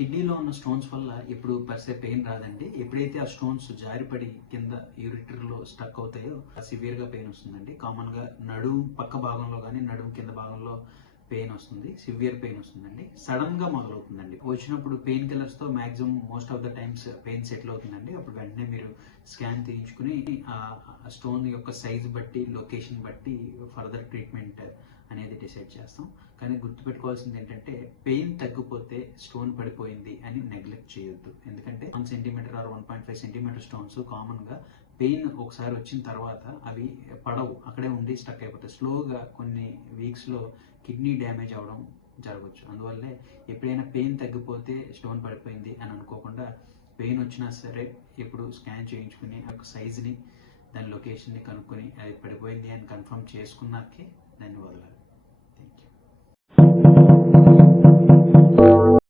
కిడ్నీలో ఉన్న స్టోన్స్ వల్ల ఇప్పుడు పర్సే పెయిన్ రాదండి. ఎప్పుడైతే ఆ స్టోన్స్ జారిపడి కింద యూరిటర్లో స్టక్ అవుతాయో సివియర్ గా పెయిన్ వస్తుందండి. కామన్ గా నడుము పక్క భాగంలో కానీ నడుము కింద భాగంలో పెయిన్ వస్తుంది, సివియర్ పెయిన్ వస్తుందండి. సడన్ గా మొదలవుతుందండి. వచ్చినప్పుడు పెయిన్ కిల్లర్స్ తో maximum most of the times pain settle అవుతుందండి. అప్పుడు వెంటనే మీరు స్కాన్ తీయించుకుని ఆ స్టోన్ యొక్క సైజ్ బట్టి, లొకేషన్ బట్టి ఫర్దర్ ట్రీట్మెంట్ అనేది డిసైడ్ చేస్తాం. కానీ గుర్తుపెట్టుకోవాల్సింది ఏంటంటే పెయిన్ తగ్గిపోతే స్టోన్ పడిపోయింది అని నెగ్లెక్ట్ చేయొద్దు. ఎందుకంటే 1 centimetre or 1.5 centimetre stones common గా పెయిన్ ఒకసారి వచ్చిన తర్వాత అవి పడవు, అక్కడే ఉండి స్టక్ అయిపోతాయి. స్లోగా కొన్ని వీక్స్ లో కిడ్నీ డ్యామేజ్ అవ్వడం జరగవచ్చు. అందువల్లే ఎప్పుడైనా పెయిన్ తగ్గిపోతే స్టోన్ పడిపోయింది అని అనుకోకుండా పెయిన్ వచ్చినా సరే ఇప్పుడు స్కాన్ చేయించుకుని ఒక సైజుని, దాని లొకేషన్ని కనుక్కొని అది పడిపోయింది అని కన్ఫర్మ్ చేసుకున్నాకే దాన్ని వదలాలి.